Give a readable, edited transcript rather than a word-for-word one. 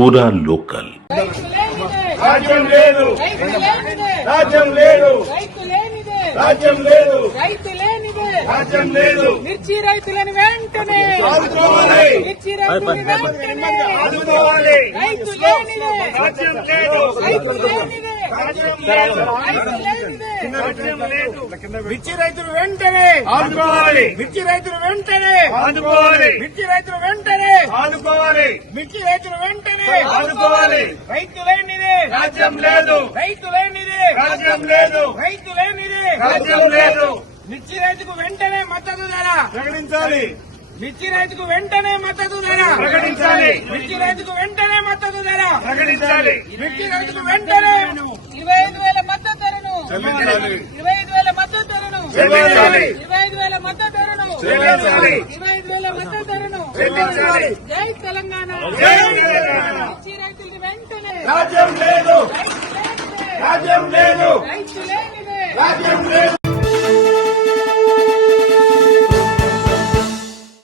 పూరా లోకల్. రాజ్యం లేదు, రాజ్యం లేదు, రాజ్యం లేదు, రాజ్యం లేదు. మిర్చి రైతులను వెంటనే ఆదుకోవాలి, మిర్చి రైతులను వెంటనే ఆదుకోవాలి. రైతు లేనిదే రాజ్యం లేదు, రైతు లేనిదే రాజ్యం లేదు, రైతు లేనిదే రాజ్యం లేదు. మిర్చి రైతులు వెంటనే ఆదుకోవాలి, మిర్చి రైతులు వెంటనే ఆదుకోవాలి, మిర్చి రైతులు వెంటనే ఆదుకోవాలి, మిర్చి రైతులు వెంటనే ఆదుకోవాలి. రైతు లేనిదే రాజ్యం లేదు, రైతు లేనిదే రాజ్యం లేదు, రైతు లేనిదే రాజ్యం లేదు. మిర్చి రైతుకు వెంటనే మద్దతు ధర ప్రకటించాలి, మిర్చి రైతుకు వెంటనే మద్దతు ధర ప్రకటించాలి, మిర్చి రైతుకు వెంటనే మద్దతు ధర ప్రకటించాలి. మిర్చి రైతుకు వెంటనే 25,000 మద్దతు ధరను చెల్లించాలి, 25,000 మద్దతు ధరను చెల్లించాలి, 25,000 మద్దతు ధరను చెల్లించాలి, 25,000 మద్దతు ధరను చెల్లించాలి. జై తెలంగాణ జై తెలంగాణ. మిర్చి రైతులకు వెంటనే రాజ్యం లేదు, రైతు లేనిదే రాజ్యం లేదు, రైతు లేనిదే రాజ్యం